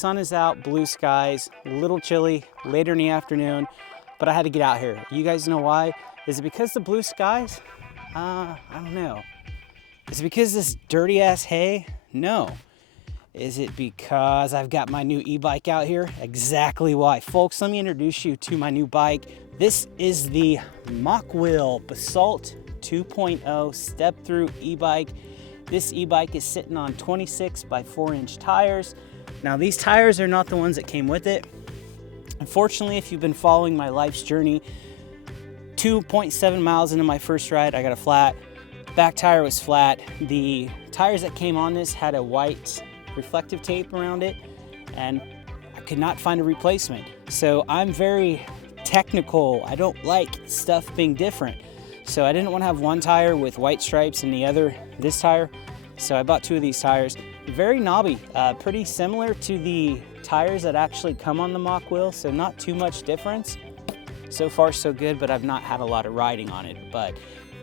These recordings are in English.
sun is out, blue skies, a little chilly, later in the afternoon, but I had to get out here. You guys know why? Is it because the blue skies? I don't know. Is it because this dirty ass hay? No. Is it because I've got my new e-bike out here? Exactly why. Folks, let me introduce you to my new bike. This is the Mach-Wheel Basalt 2.0 step-through e-bike. This e-bike is sitting on 26 by 4-inch tires. Now these tires are not the ones that came with it. Unfortunately, if you've been following my life's journey, 2.7 miles into my first ride, I got a flat. Back tire was flat. The tires that came on this had a white reflective tape around it, and I could not find a replacement. So I'm very technical. I don't like stuff being different. So I didn't want to have one tire with white stripes and the other this tire. So I bought two of these tires. Very knobby, pretty similar to the tires that actually come on the Mach-Wheel, so not too much difference. So far so good, but I've not had a lot of riding on it. But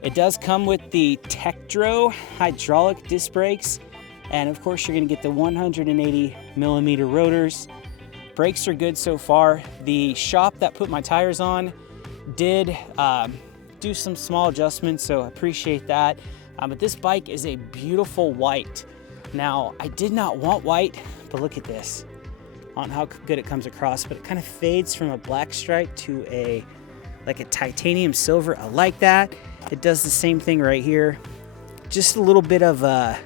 it does come with the Tektro hydraulic disc brakes, and of course you're going to get the 180 millimeter rotors. Brakes are good so far. The shop that put my tires on did do some small adjustments, so I appreciate that. But this bike is a beautiful white. Now, I did not want white, but look at this. I don't know how good it comes across, but it kind of fades from a black stripe to like a titanium silver. I like that. It does the same thing right here. Just a little bit of, and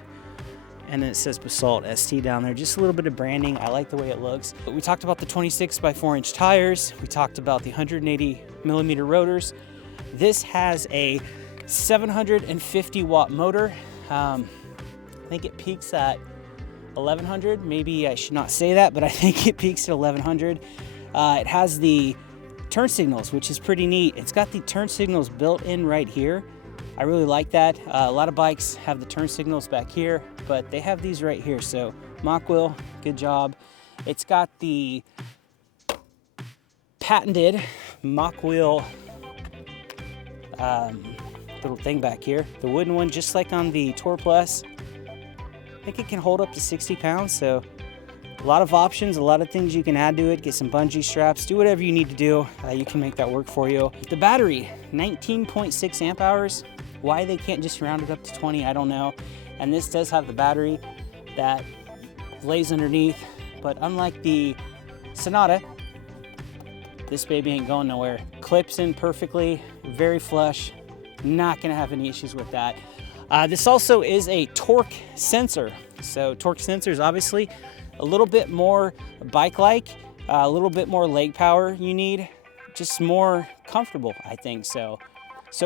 then it says Basalt ST down there. Just a little bit of branding. I like the way it looks. But we talked about the 26 by 4-inch tires. We talked about the 180 millimeter rotors. This has a 750 watt motor. I think it peaks at 1100. Maybe I should not say that, but I think it peaks at 1100. It has the turn signals, which is pretty neat. It's got the turn signals built in right here. I really like that. A lot of bikes have the turn signals back here, but they have these right here. So Mach-Wheel, good job. It's got the patented Mach-Wheel little thing back here, the wooden one, just like on the Tour Plus. I think it can hold up to 60 pounds, so a lot of options, a lot of things you can add to it. Get some bungee straps, do whatever you need to do. You can make that work for you. The battery, 19.6 amp hours. Why they can't just round it up to 20, I don't know. And this does have the battery that lays underneath, but unlike the Sonata, this baby ain't going nowhere. Clips in perfectly, very flush. Not gonna have any issues with that. This also is a torque sensor. So torque sensor is obviously a little bit more bike-like, a little bit more leg power you need, just more comfortable, I think. So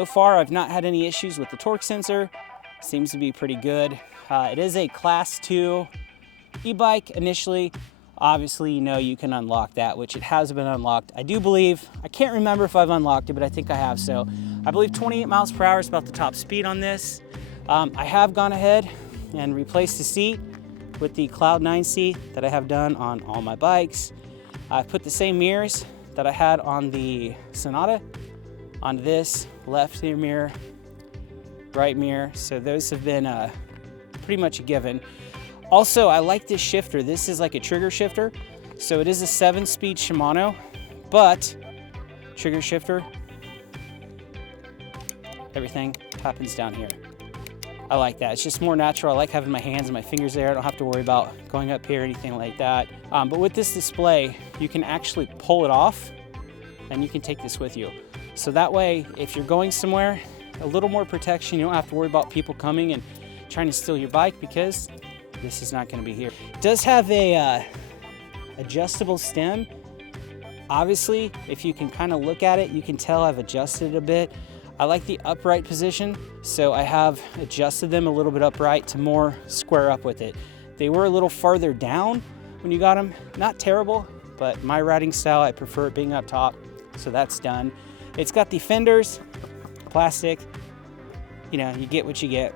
far I've not had any issues with the torque sensor. Seems to be pretty good. It is a class 2 e-bike initially. Obviously, you know, you can unlock that, which it has been unlocked. I do believe, I can't remember if I've unlocked it, but I think I have. So I believe 28 miles per hour is about the top speed on this. I have gone ahead and replaced the seat with the Cloud 9 seat that I have done on all my bikes. I've put the same mirrors that I had on the Sonata on this, left rear mirror, right mirror. So those have been pretty much a given. Also, I like this shifter. This is like a trigger shifter. So it is a 7-speed Shimano, but trigger shifter, everything happens down here. I like that. It's just more natural. I like having my hands and my fingers there. I don't have to worry about going up here or anything like that. But with this display, you can actually pull it off and you can take this with you. So that way, if you're going somewhere, a little more protection. You don't have to worry about people coming and trying to steal your bike, because this is not going to be here. It does have a adjustable stem. Obviously, if you can kind of look at it, you can tell I've adjusted it a bit. I like the upright position, so I have adjusted them a little bit upright to more square up with it. They were a little farther down when you got them. Not terrible, but my riding style, I prefer it being up top, so that's done. It's got the fenders, plastic, you know, you get what you get.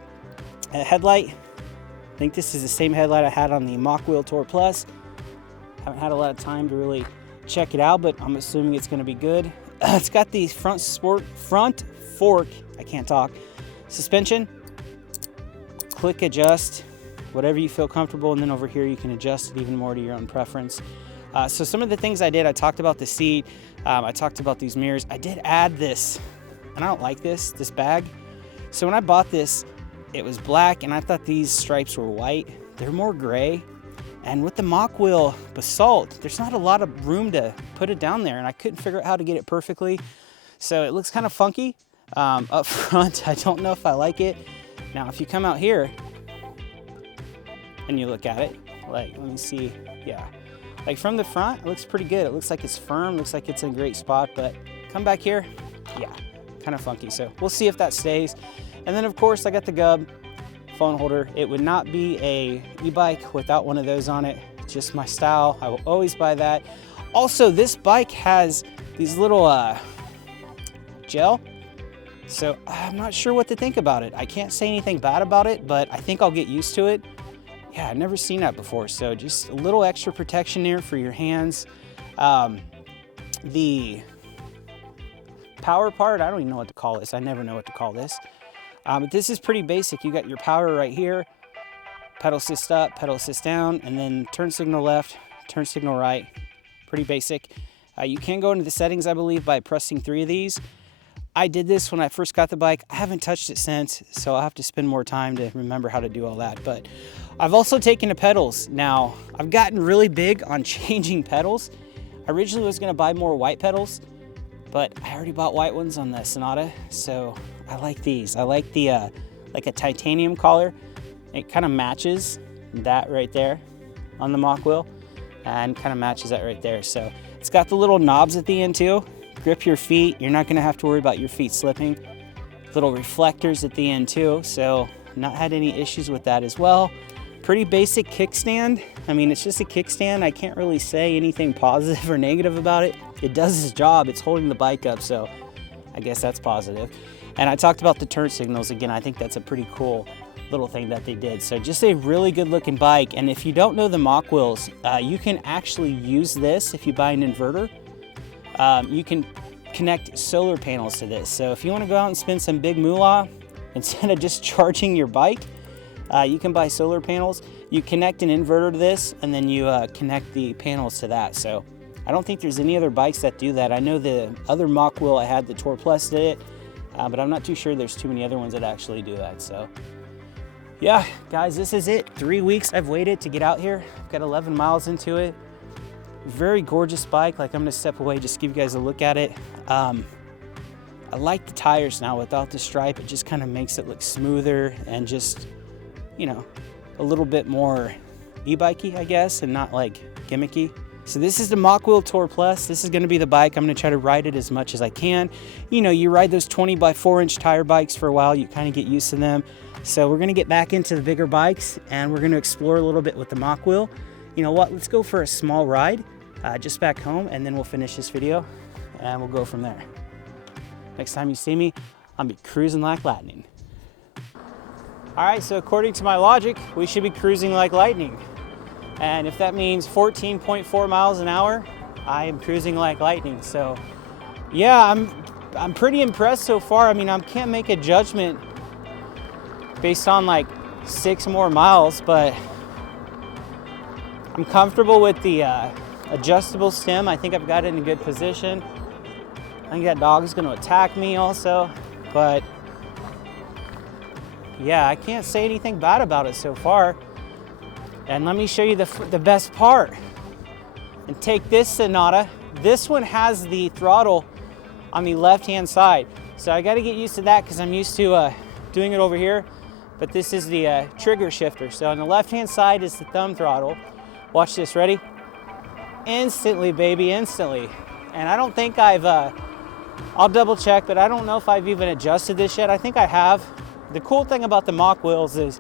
A headlight, I think this is the same headlight I had on the Mach-Wheel Tour Plus. Haven't had a lot of time to really check it out, but I'm assuming it's going to be good. It's got the front fork, I can't talk, suspension, click adjust, whatever you feel comfortable, and then over here you can adjust it even more to your own preference. So some of the things I did, I talked about the seat, I talked about these mirrors. I did add this, and I don't like this bag. So when I bought this, it was black, and I thought these stripes were white. They're more gray. And with the mock wheel basalt, there's not a lot of room to put it down there, and I couldn't figure out how to get it perfectly. So it looks kind of funky up front. I don't know if I like it. Now, if you come out here and you look at it, like, let me see, yeah. Like from the front, it looks pretty good. It looks like it's firm, looks like it's in a great spot, but come back here, yeah, kind of funky. So we'll see if that stays. And then of course I got the Gub phone holder. It would not be a e-bike without one of those on it. It's just my style. I will always buy that. Also, this bike has these little gel. So I'm not sure what to think about it. I can't say anything bad about it, but I think I'll get used to it. Yeah, I've never seen that before. So just a little extra protection there for your hands. The power part, I don't even know what to call this. I never know what to call this. But this is pretty basic. You got your power right here, pedal assist up, pedal assist down, and then turn signal left, turn signal right. Pretty basic. You can go into the settings, I believe, by pressing 3 of these. I did this when I first got the bike. I haven't touched it since, so I'll have to spend more time to remember how to do all that. But I've also taken to pedals. Now, I've gotten really big on changing pedals. I originally was gonna buy more white pedals, but I already bought white ones on the Sonata, so I like these. I like the like a titanium collar. It kind of matches that right there on the mock wheel, and kind of matches that right there. So it's got the little knobs at the end too. Grip your feet. You're not gonna have to worry about your feet slipping. Little reflectors at the end too, so not had any issues with that as well. Pretty basic kickstand. I mean, it's just a kickstand. I can't really say anything positive or negative about it. It does its job. It's holding the bike up, so I guess that's positive. And I talked about the turn signals again. I think that's a pretty cool little thing that they did. So just a really good looking bike. And if you don't know the mock wheels, you can actually use this if you buy an inverter. You can connect solar panels to this. So if you want to go out and spend some big moolah, instead of just charging your bike, you can buy solar panels. You connect an inverter to this, and then you connect the panels to that. So I don't think there's any other bikes that do that. I know the other mock wheel I had, the Tour Plus, did it, but I'm not too sure there's too many other ones that actually do that. So yeah, guys, this is it. 3 weeks I've waited to get out here. I've got 11 miles into it. Very gorgeous bike. Like, I'm gonna step away, just give you guys a look at it. I like the tires now without the stripe. It just kind of makes it look smoother and just, you know, a little bit more e-bikey, I guess, and not like gimmicky. So this is the Mock Wheel Tour Plus. This is gonna be the bike. I'm gonna try to ride it as much as I can. You know, you ride those 20 by 4 inch tire bikes for a while, you kind of get used to them. So we're gonna get back into the bigger bikes, and we're gonna explore a little bit with the Mock Wheel. You know what, let's go for a small ride just back home, and then we'll finish this video and we'll go from there. Next time you see me, I'll be cruising like lightning. All right, so according to my logic, we should be cruising like lightning. And if that means 14.4 miles an hour, I am cruising like lightning. So yeah, I'm pretty impressed so far. I mean, I can't make a judgment based on like 6 more miles, but I'm comfortable with the adjustable stem. I think I've got it in a good position. I think that dog is going to attack me also, but yeah, I can't say anything bad about it so far. And let me show you the best part. And take this Sonata. This one has the throttle on the left-hand side. So I got to get used to that because I'm used to doing it over here. But this is the trigger shifter. So on the left-hand side is the thumb throttle. Watch this, ready? Instantly, baby, instantly. And I don't think I'll double check, but I don't know if I've even adjusted this yet. I think I have. The cool thing about the mock wheels is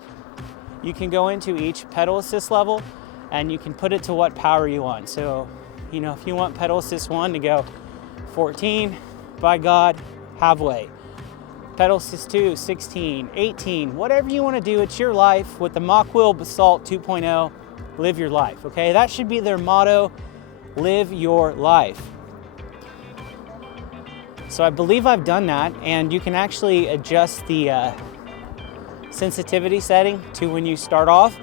you can go into each pedal assist level and you can put it to what power you want. So, you know, if you want pedal assist 1 to go 14, by God, halfway. Pedal assist 2, 16, 18, whatever you want to do, it's your life. With the Mock Wheel Basalt 2.0, live your life, okay? That should be their motto, live your life. So I believe I've done that, and you can actually adjust the sensitivity setting to when you start off.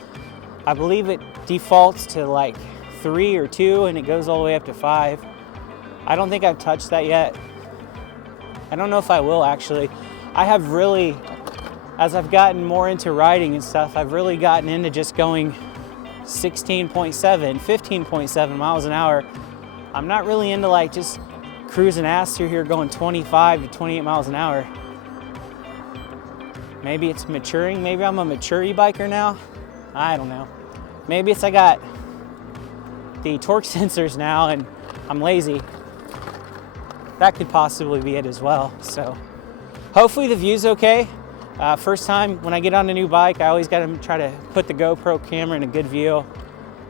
I believe it defaults to like 3 or 2 and it goes all the way up to 5. I don't think I've touched that yet. I don't know if I will actually. I have really, as I've gotten more into riding and stuff, I've really gotten into just going 16.7, 15.7 miles an hour. I'm not really into like just cruising ass through here going 25 to 28 miles an hour. Maybe it's maturing. Maybe I'm a mature e-biker now. I don't know. Maybe it's I got the torque sensors now and I'm lazy. That could possibly be it as well. So hopefully the view's okay. First time when I get on a new bike, I always got to try to put the GoPro camera in a good view.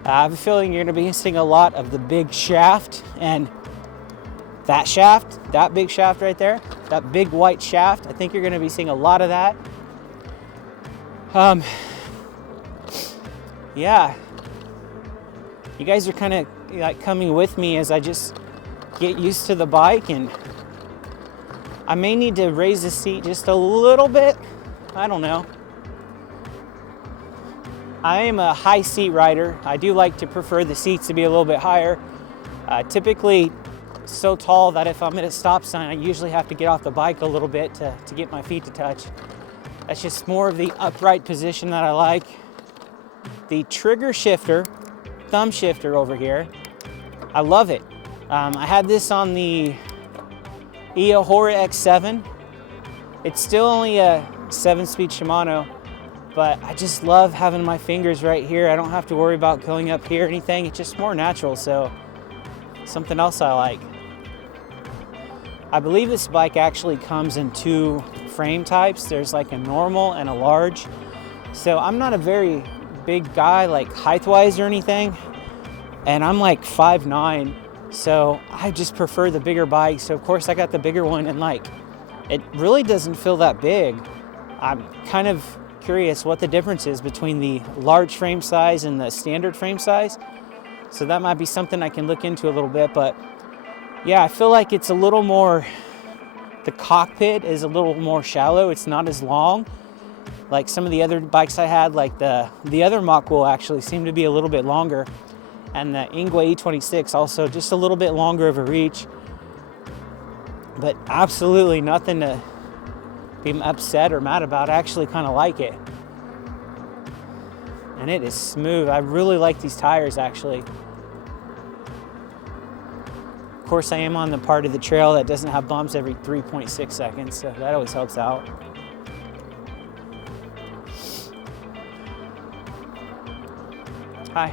I have a feeling you're going to be seeing a lot of the big shaft and that shaft, that big shaft right there, that big white shaft. I think you're going to be seeing a lot of that. Yeah, you guys are kind of like coming with me as I just get used to the bike, and I may need to raise the seat just a little bit. I don't know. I am a high seat rider. I do like to prefer the seats to be a little bit higher. Typically so tall that if I'm at a stop sign, I usually have to get off the bike a little bit to get my feet to touch. That's just more of the upright position that I like. The trigger shifter, thumb shifter over here, I love it. I had this on the Ehora X7. It's still only a 7-speed Shimano, but I just love having my fingers right here. I don't have to worry about going up here or anything. It's just more natural, so something else I like. I believe this bike actually comes in 2 frame types. There's like a normal and a large. So I'm not a very big guy like height-wise or anything, and I'm like 5'9", so I just prefer the bigger bike. So of course I got the bigger one, and like it really doesn't feel that big. I'm kind of curious what the difference is between the large frame size and the standard frame size, so that might be something I can look into a little bit. But yeah, I feel like it's a little more, the cockpit is a little more shallow. It's not as long like some of the other bikes I had. Like the other Mach will actually seem to be a little bit longer, and the Ingwe E26 also just a little bit longer of a reach. But absolutely nothing to be upset or mad about. I actually kind of like it, and it is smooth. I really like these tires actually. Of course, I am on the part of the trail that doesn't have bumps every 3.6 seconds, so that always helps out. Hi.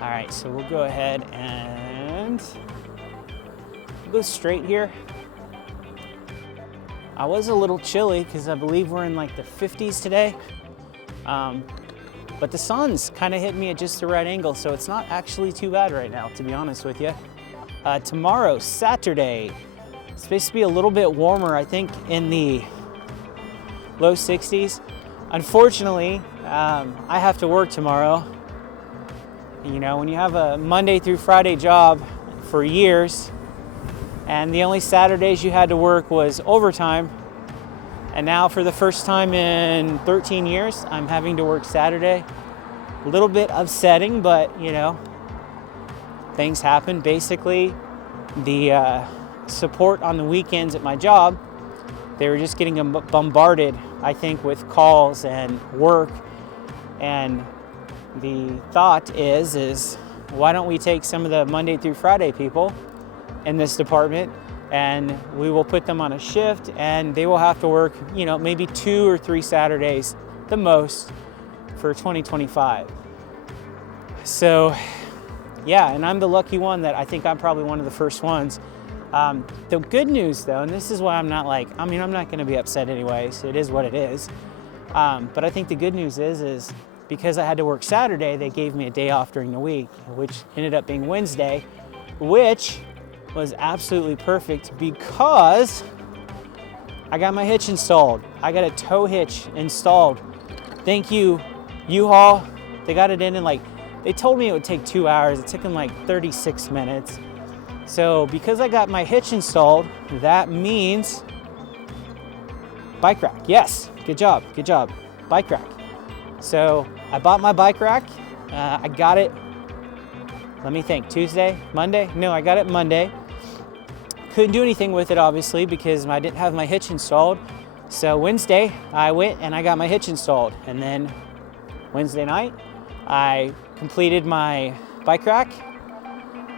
All right, so we'll go ahead and go straight here. I was a little chilly because I believe we're in like the 50s today. But the sun's kind of hit me at just the right angle, so it's not actually too bad right now, to be honest with you. Tomorrow, Saturday, it's supposed to be a little bit warmer, I think in the low 60s. Unfortunately, I have to work tomorrow. You know, when you have a Monday through Friday job for years, and the only Saturdays you had to work was overtime, and now for the first time in 13 years, I'm having to work Saturday. A little bit upsetting, but you know, things happen. Basically, the support on the weekends at my job, they were just getting bombarded, I think, with calls and work. And the thought is why don't we take some of the Monday through Friday people in this department, and we will put them on a shift, and they will have to work, you know, maybe 2 or 3 Saturdays the most for 2025. So yeah, and I'm the lucky one that I think I'm probably one of the first ones. The good news though, and this is why I'm not like, I mean, I'm not going to be upset anyways. It is what it is. But I think the good news is because I had to work Saturday, they gave me a day off during the week, which ended up being Wednesday, which was absolutely perfect because I got my hitch installed. I got a tow hitch installed. Thank you, U-Haul. They got it in like, they told me it would take 2 hours. It took them like 36 minutes. So because I got my hitch installed, that means bike rack. Yes, good job, bike rack. So I bought my bike rack. I got it, let me think, Tuesday, Monday? No, I got it Monday. Couldn't do anything with it, obviously, because I didn't have my hitch installed. So Wednesday, I went and I got my hitch installed. And then Wednesday night, I completed my bike rack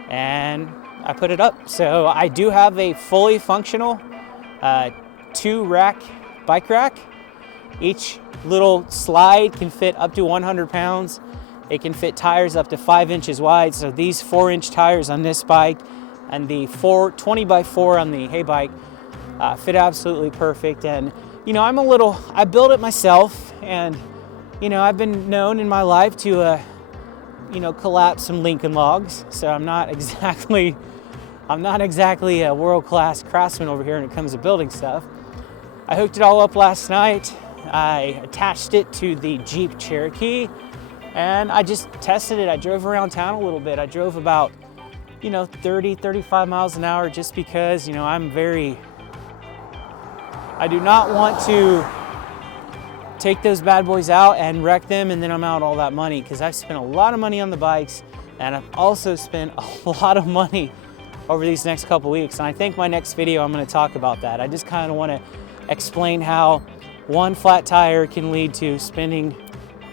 and I put it up. So I do have a fully functional 2-rack bike rack. Each little slide can fit up to 100 pounds. It can fit tires up to 5 inches wide. So these 4-inch tires on this bike and the 20x4 on the hay bike fit absolutely perfect. And you know, I built it myself, and you know, I've been known in my life to you know, collapse some Lincoln logs. So I'm not exactly a world-class craftsman over here when it comes to building stuff. I hooked it all up last night. I attached it to the Jeep Cherokee and I just tested it. I drove around town a little bit. I drove about, you know, 30, 35 miles an hour just because, you know, I do not want to take those bad boys out and wreck them and then I'm out all that money, because I've spent a lot of money on the bikes and I've also spent a lot of money over these next couple weeks. And I think my next video I'm going to talk about that. I just kind of want to explain how one flat tire can lead to spending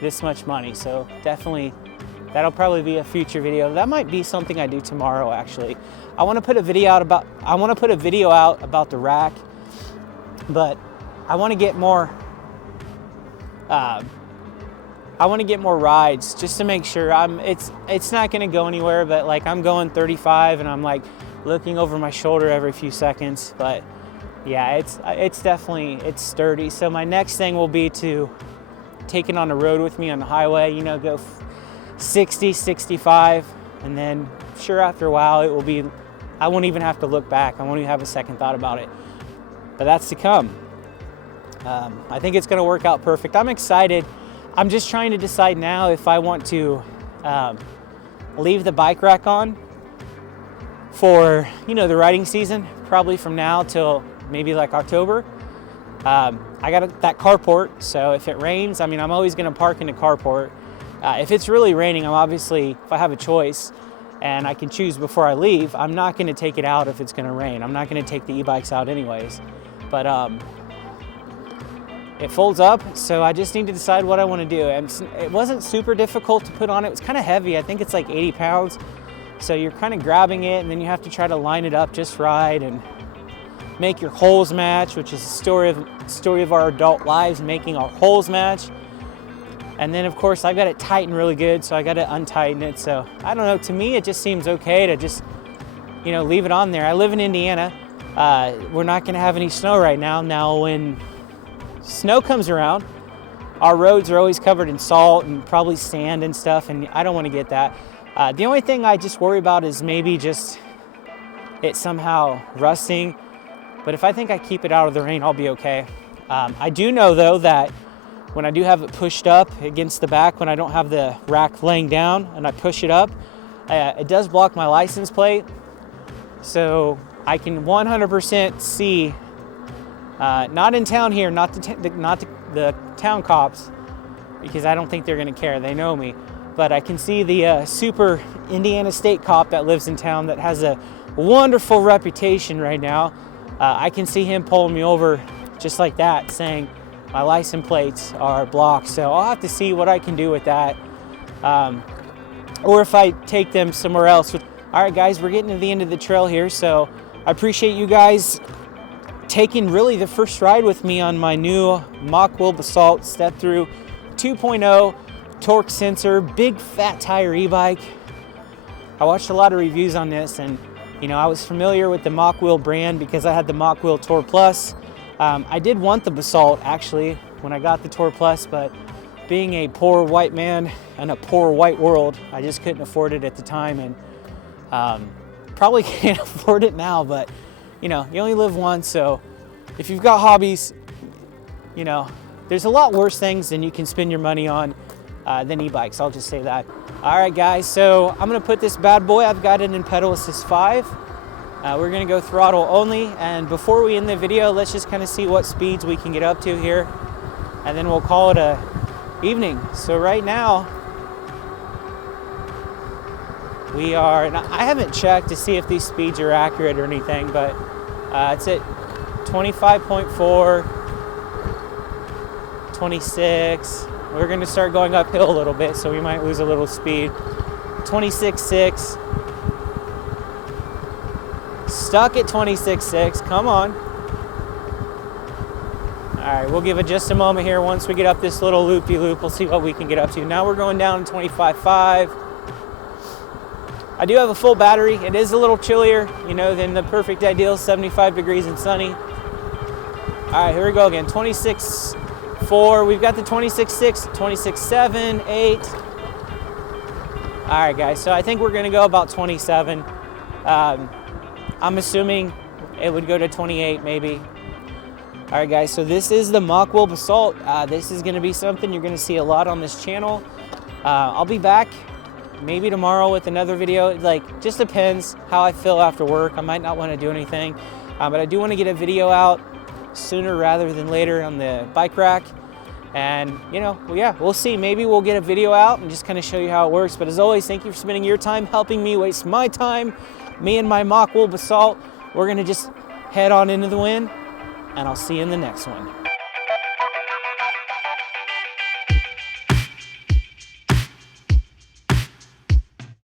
this much money. So definitely that'll probably be a future video. That might be something I do tomorrow, actually. I want to put a video out about the rack, but I want to get more rides just to make sure it's not going to go anywhere, but like I'm going 35 and I'm like looking over my shoulder every few seconds. But yeah, it's definitely sturdy. So my next thing will be to take it on the road with me on the highway, you know, go 60, 65, and then sure, after a while it will be, I won't even have to look back. I won't even have a second thought about it. But that's to come. I think it's going to work out perfect. I'm excited. I'm just trying to decide now if I want to leave the bike rack on for, you know, the riding season, probably from now till maybe like October. I got that carport, so if it rains, I mean, I'm always going to park in the carport. If it's really raining, if I have a choice and I can choose before I leave, I'm not going to take it out if it's going to rain. I'm not going to take the e-bikes out anyways. But it folds up, so I just need to decide what I want to do. And it wasn't super difficult to put on. It was kind of heavy. I think it's like 80 pounds. So you're kind of grabbing it, and then you have to try to line it up just right and make your holes match, which is the story of our adult lives, making our holes match. And then, of course, I got it tightened really good, so I got to untighten it. So I don't know. To me, it just seems okay to just, you know, leave it on there. I live in Indiana. We're not going to have any snow right now. Now, when snow comes around, our roads are always covered in salt and probably sand and stuff, and I don't want to get that. The only thing I just worry about is maybe just it somehow rusting. But if I think I keep it out of the rain, I'll be okay. I do know, though, that when I do have it pushed up against the back, when I don't have the rack laying down and I push it up, it does block my license plate. So I can 100% see, not in town here, not the town cops, because I don't think they're going to care. They know me. But I can see the super Indiana State cop that lives in town that has a wonderful reputation right now. I can see him pulling me over just like that, saying my license plates are blocked. So I'll have to see what I can do with that, or if I take them somewhere else. All right, guys, we're getting to the end of the trail here, so I appreciate you guys taking really the first ride with me on my new Mach Wheel Basalt Step Through 2.0 torque sensor, big fat tire e-bike. I watched a lot of reviews on this, and you know, I was familiar with the Mach Wheel brand because I had the Mach Wheel Tour Plus. I did want the Basalt actually when I got the Tour Plus, but being a poor white man in a poor white world, I just couldn't afford it at the time, and probably can't afford it now. But you know, you only live once, so if you've got hobbies, you know, there's a lot worse things than you can spend your money on than e-bikes. I'll just say that. All right, guys, so I'm gonna put this bad boy, I've got it in pedal assist 5. We're gonna go throttle only, and before we end the video, let's just kind of see what speeds we can get up to here, and then we'll call it a evening. So right now, we are, and I haven't checked to see if these speeds are accurate or anything, but it's at 25.4, 26. We're going to start going uphill a little bit, so we might lose a little speed. 26.6. Stuck at 26.6. Come on. All right, we'll give it just a moment here. Once we get up this little loop-de-loop, we'll see what we can get up to. Now we're going down to 25.5. I do have a full battery. It is a little chillier, you know, than the perfect ideal, 75 degrees and sunny. All right, here we go again. 26.4. We've got the 26.6, 26.7, 8. All right, guys. So I think we're going to go about 27. I'm assuming it would go to 28, maybe. All right, guys. So this is the mock wool basalt. This is going to be something you're going to see a lot on this channel. I'll be back maybe tomorrow with another video. Like, just depends how I feel after work. I might not want to do anything, but I do want to get a video out sooner rather than later on the bike rack. And, you know, well, yeah, we'll see. Maybe we'll get a video out and just kind of show you how it works. But as always, thank you for spending your time helping me waste my time. Me and my mock wool basalt. We're going to just head on into the wind, and I'll see you in the next one.